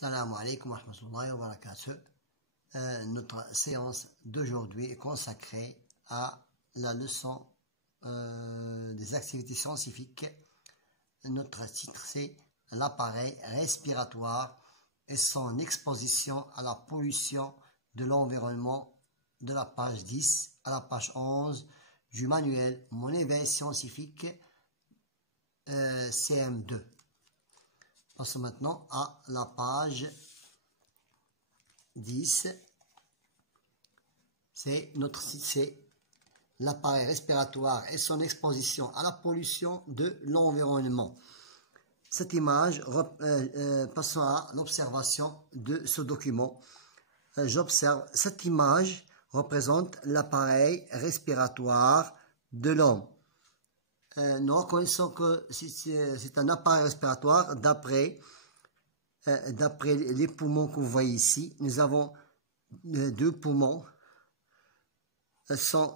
Salam alaikum wa rahmatullahi wa barakatuh. Notre séance d'aujourd'hui est consacrée à la leçon des activités scientifiques. Notre titre c'est l'appareil respiratoire et son exposition à la pollution de l'environnement, de la page 10 à la page 11 du manuel Mon éveil scientifique CM2. Passons maintenant à la page 10. C'est l'appareil respiratoire et son exposition à la pollution de l'environnement. Cette image, passons à l'observation de ce document. J'observe, cette image représente l'appareil respiratoire de l'homme. Nous reconnaissons que c'est un appareil respiratoire d'après les poumons que vous voyez ici. Nous avons deux poumons sont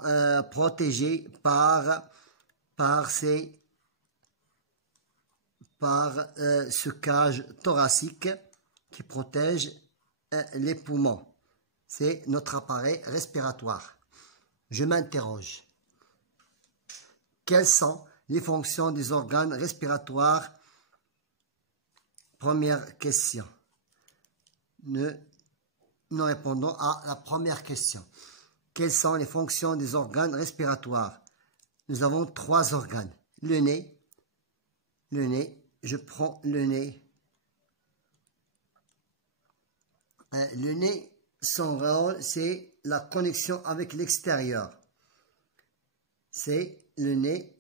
protégés par ce cage thoracique qui protège les poumons. C'est notre appareil respiratoire. Je m'interroge. Quelles sont les fonctions des organes respiratoires? Première question. Nous répondons à la première question. Quelles sont les fonctions des organes respiratoires? Nous avons trois organes. Le nez, je prends le nez. Le nez, son rôle, c'est la connexion avec l'extérieur. Le nez,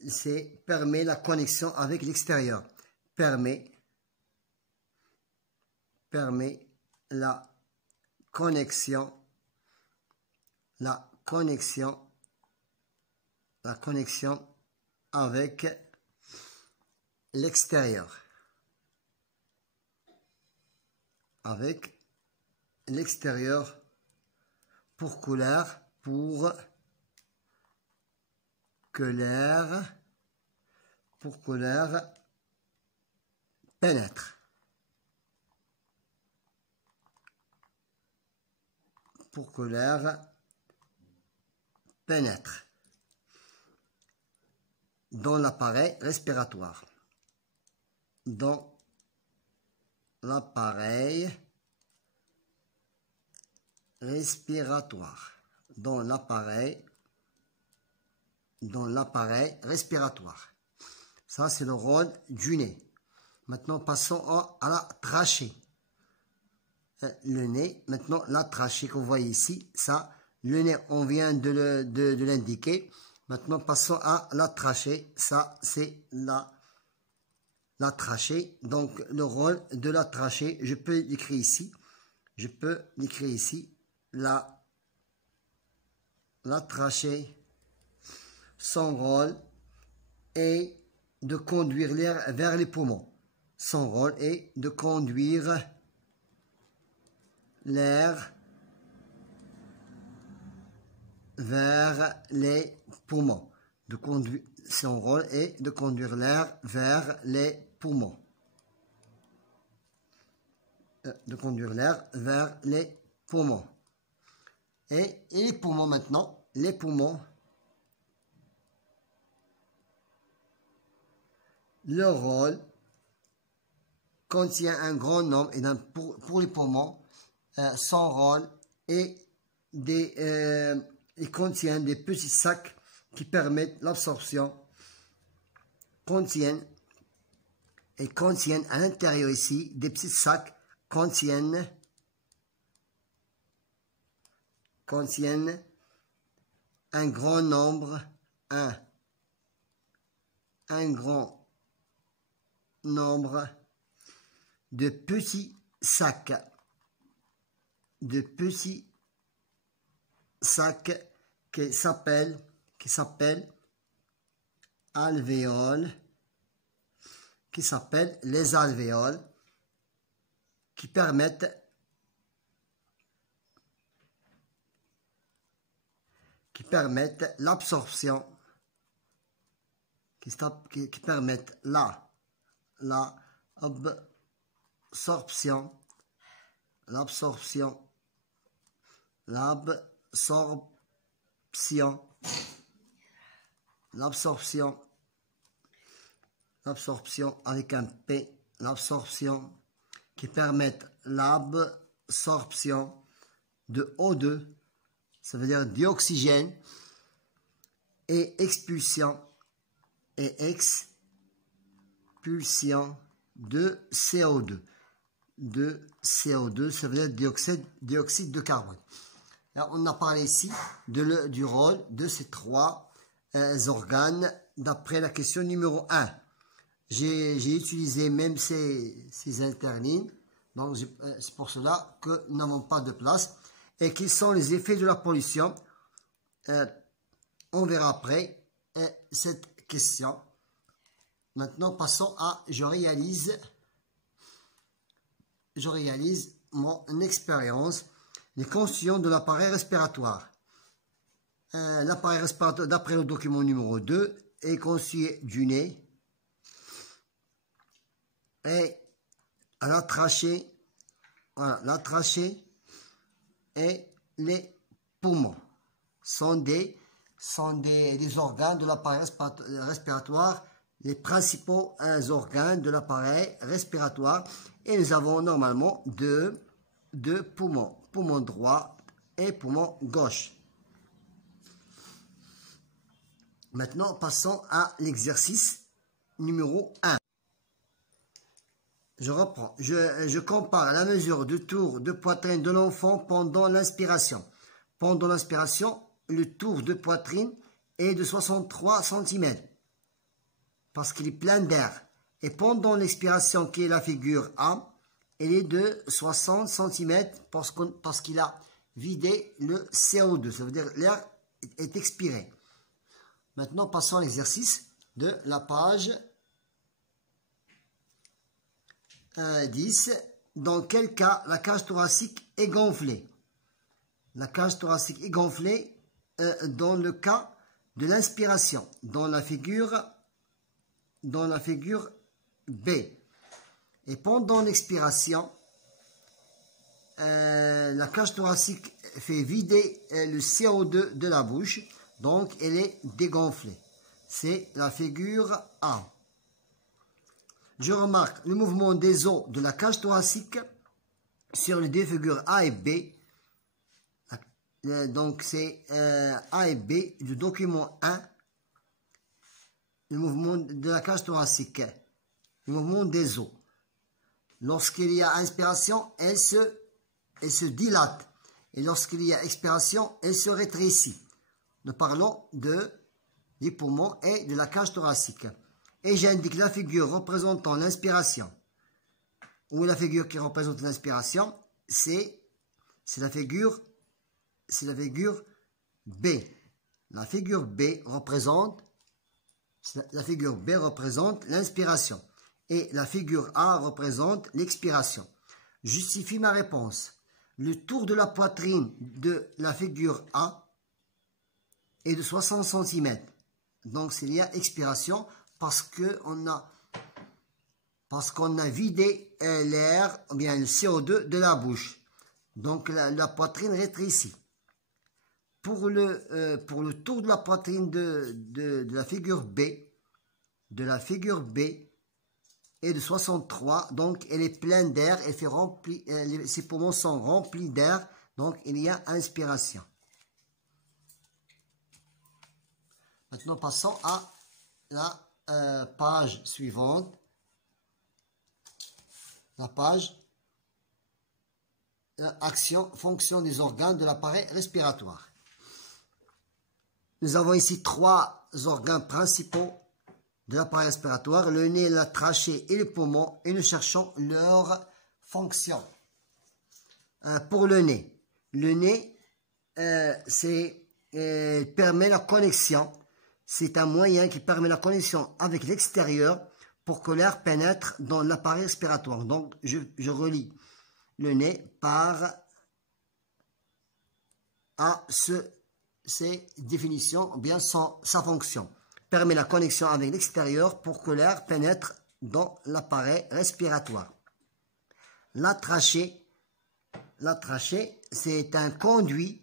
permet la connexion avec l'extérieur. Permet la connexion avec l'extérieur. Avec l'extérieur pour que l'air pénètre. Pour que l'air pénètre dans l'appareil respiratoire. Dans l'appareil respiratoire. Dans l'appareil respiratoire. Ça, c'est le rôle du nez. Maintenant, passons à la trachée. Le nez, maintenant, la trachée que vous voyez ici, ça, le nez, on vient de l'indiquer. Maintenant, passons à la trachée. Ça, c'est la trachée. Donc, le rôle de la trachée, je peux l'écrire ici. La trachée. Son rôle est de conduire l'air vers les poumons. Son rôle est de conduire l'air vers les poumons. Son rôle est de conduire l'air vers les poumons. Et les poumons maintenant, leur rôle contient un grand nombre, et pour les poumons, son rôle est il contient des petits sacs qui permettent l'absorption. Contiennent à l'intérieur ici des petits sacs contiennent un grand nombre de petits sacs qui s'appellent alvéoles, les alvéoles, qui permettent l'absorption, qui permettent l'absorption l'absorption, avec un P, l'absorption, qui permettent l'absorption de O2, ça veut dire dioxygène, et expulsion de CO2. Ça veut dire dioxyde de carbone. Alors, on a parlé ici du rôle de ces trois organes d'après la question numéro 1. J'ai utilisé même ces interlignes, donc c'est pour cela que nous n'avons pas de place. Et quels sont les effets de la pollution? On verra après cette question. Maintenant, passons à je réalise mon expérience. Les constituants de l'appareil respiratoire. L'appareil respiratoire, d'après le document numéro 2, est constitué du nez et à la trachée, voilà, la trachée et les poumons sont des organes de l'appareil respiratoire, les principaux organes de l'appareil respiratoire. Et nous avons normalement deux poumons, poumon droit et poumon gauche. Maintenant, passons à l'exercice numéro 1. Je reprends. Je compare la mesure de tour de poitrine de l'enfant pendant l'inspiration. Pendant l'inspiration, le tour de poitrine est de 63 cm parce qu'il est plein d'air. Et pendant l'expiration, qui est la figure A, elle est de 60 cm parce qu'il a vidé le CO2. Ça veut dire l'air est expiré. Maintenant, passons à l'exercice de la page 10. Dans quel cas la cage thoracique est gonflée? La cage thoracique est gonflée dans le cas de l'inspiration, dans la figure B. Et pendant l'expiration, la cage thoracique fait vider le CO2 de la bouche, donc elle est dégonflée. C'est la figure A. Je remarque le mouvement des os de la cage thoracique sur les deux figures A et B. Donc c'est A et B du document 1. Le mouvement de la cage thoracique, le mouvement des os. Lorsqu'il y a inspiration, elle se dilate. Et lorsqu'il y a expiration, elle se rétrécit. Nous parlons des poumons et de la cage thoracique. Et j'indique la figure représentant l'inspiration. Ou la figure qui représente l'inspiration, c'est la figure B. La figure B représente l'inspiration. Et la figure A représente l'expiration. Justifie ma réponse. Le tour de la poitrine de la figure A est de 60 cm. Donc, s'il y a expiration, parce qu'on a vidé l'air, ou bien le CO2 de la bouche. Donc, la poitrine rétrécit. Pour le tour de la poitrine de la figure B, est de 63, donc elle est pleine d'air, ses poumons sont remplis d'air, donc il y a inspiration. Maintenant, passons à la page suivante. La page action, fonction des organes de l'appareil respiratoire. Nous avons ici trois organes principaux de l'appareil respiratoire, le nez, la trachée et le poumon, et nous cherchons leur fonction. Pour le nez permet la connexion, c'est un moyen qui permet la connexion avec l'extérieur pour que l'air pénètre dans l'appareil respiratoire. Donc, je relie le nez par ses définitions, ou bien sa fonction. Permet la connexion avec l'extérieur pour que l'air pénètre dans l'appareil respiratoire. La trachée la trachée, c'est un conduit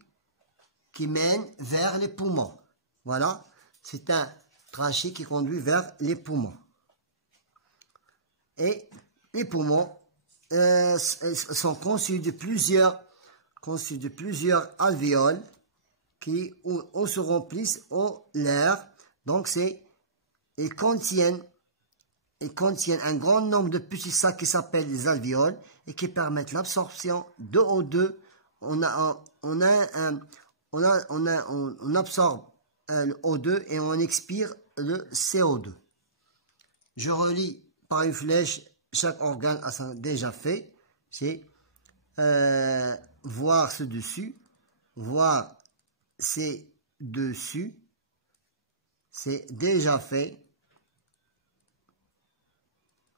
qui mène vers les poumons. Voilà, c'est un trachée qui conduit vers les poumons. Et les poumons sont conçus de plusieurs alvéoles où se remplissent l'air. Donc, ils contiennent un grand nombre de petits sacs qui s'appellent les alvéoles et qui permettent l'absorption de O2. On absorbe le O2 et on expire le CO2. Je relis par une flèche chaque organe a déjà fait. C'est voir ce dessus, voir c'est dessus, c'est déjà fait.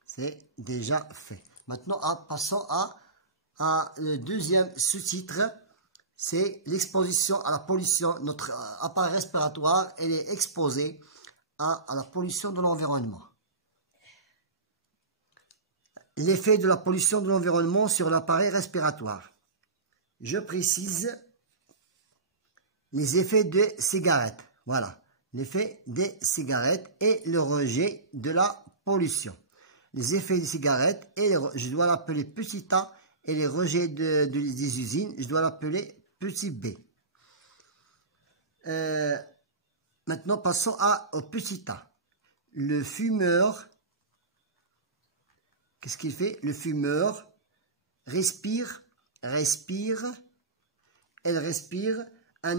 C'est déjà fait. Maintenant, passons à le deuxième sous-titre. C'est l'exposition à la pollution. Notre appareil respiratoire, elle est exposée à la pollution de l'environnement. L'effet de la pollution de l'environnement sur l'appareil respiratoire. Je précise les effets des cigarettes. Voilà, l'effet des cigarettes et le rejet de la pollution. Les effets des cigarettes, je dois l'appeler petit a, et les rejets des usines, je dois l'appeler petit b. Maintenant, passons au petit a. Le fumeur, qu'est-ce qu'il fait? Le fumeur respire un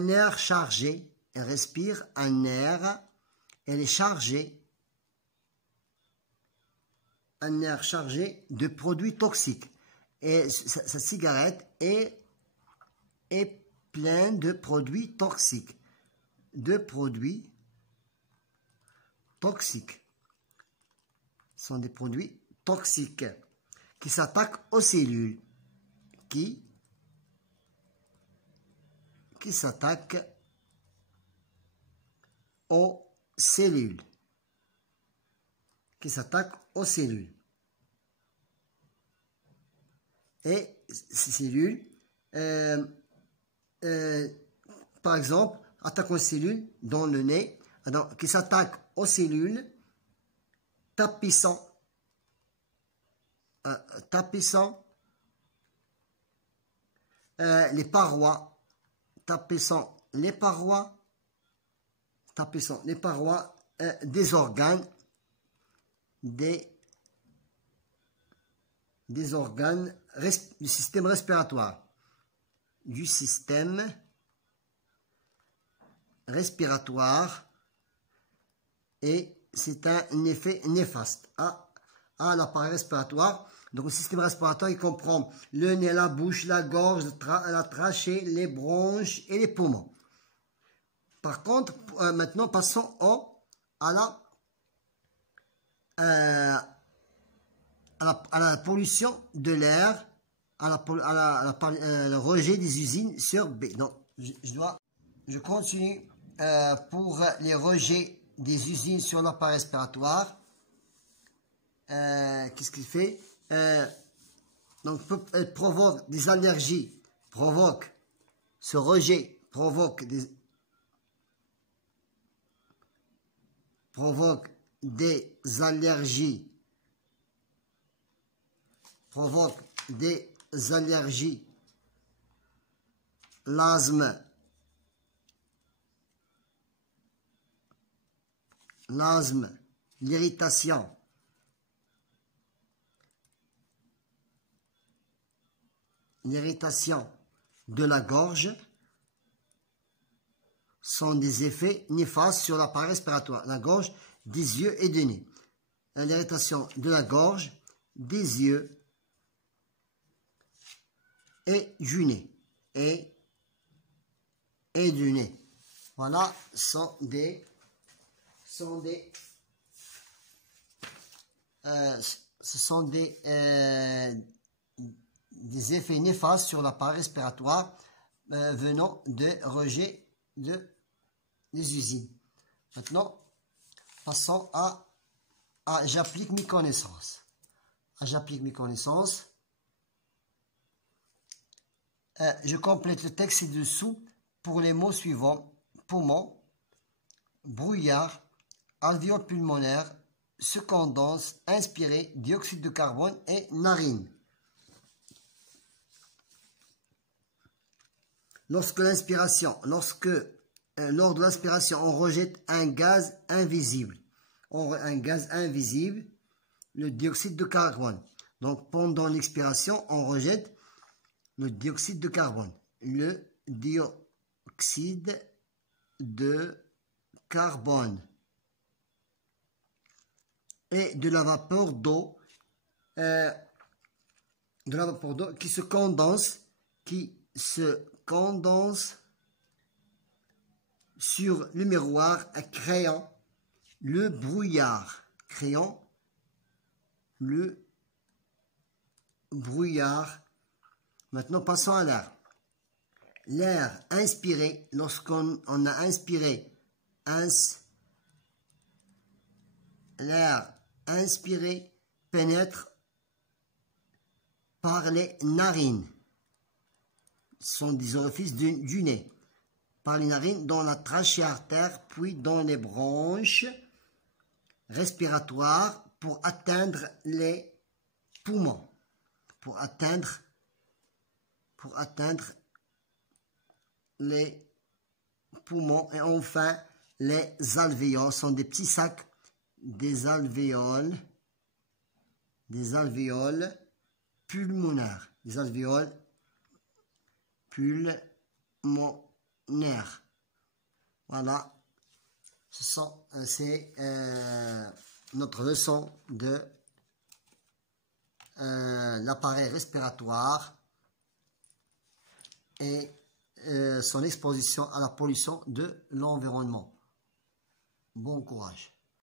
air chargé. Elle respire un air, elle est chargée. Un air chargé de produits toxiques. Et sa cigarette est pleine de produits toxiques. Ce sont des produits toxiques qui s'attaquent aux cellules. Qui s'attaquent aux cellules. Et ces cellules, par exemple, attaquent aux cellules dans le nez, qui s'attaquent aux cellules, tapissant les parois, des organes, des organes du système respiratoire. Et c'est un effet néfaste à l'appareil respiratoire. Donc le système respiratoire, il comprend le nez, la bouche, la gorge, la trachée, les bronches et les poumons. Par contre, maintenant passons à la pollution de l'air, le rejet des usines sur B. Donc, je continue pour les rejets des usines sur l'appareil respiratoire. Qu'est-ce qu'il fait? Donc, provoque des allergies, ce rejet provoque des allergies, l'asthme, l'irritation, de la gorge sont des effets néfastes sur l'appareil respiratoire, la gorge, des yeux et du nez. L'irritation de la gorge, des yeux et du nez. Et du nez. Voilà, sont des effets néfastes sur l'appareil respiratoire venant de rejets des usines. Maintenant, passons à j'applique mes connaissances. Je complète le texte ci-dessous pour les mots suivants: poumon, brouillard, alvéole pulmonaire, se condense, inspiré, dioxyde de carbone et narine. Lors de l'inspiration, on rejette un gaz invisible. Le dioxyde de carbone. Donc, pendant l'expiration, on rejette le dioxyde de carbone. Le dioxyde de carbone. Et de la vapeur d'eau. Qui se condense sur le miroir, créant le brouillard. Maintenant, passons à l'air. L'air inspiré, lorsqu'on a inspiré, l'air inspiré pénètre par les narines. Ce sont des orifices du nez. Par les narines, dans la trachée artère, puis dans les branches respiratoires pour atteindre les poumons. Pour atteindre les poumons. Et enfin, les alvéoles sont des petits sacs, des alvéoles pulmonaires. Des alvéoles pulmonaires. Voilà. C'est notre leçon de l'appareil respiratoire et son exposition à la pollution de l'environnement. Bon courage.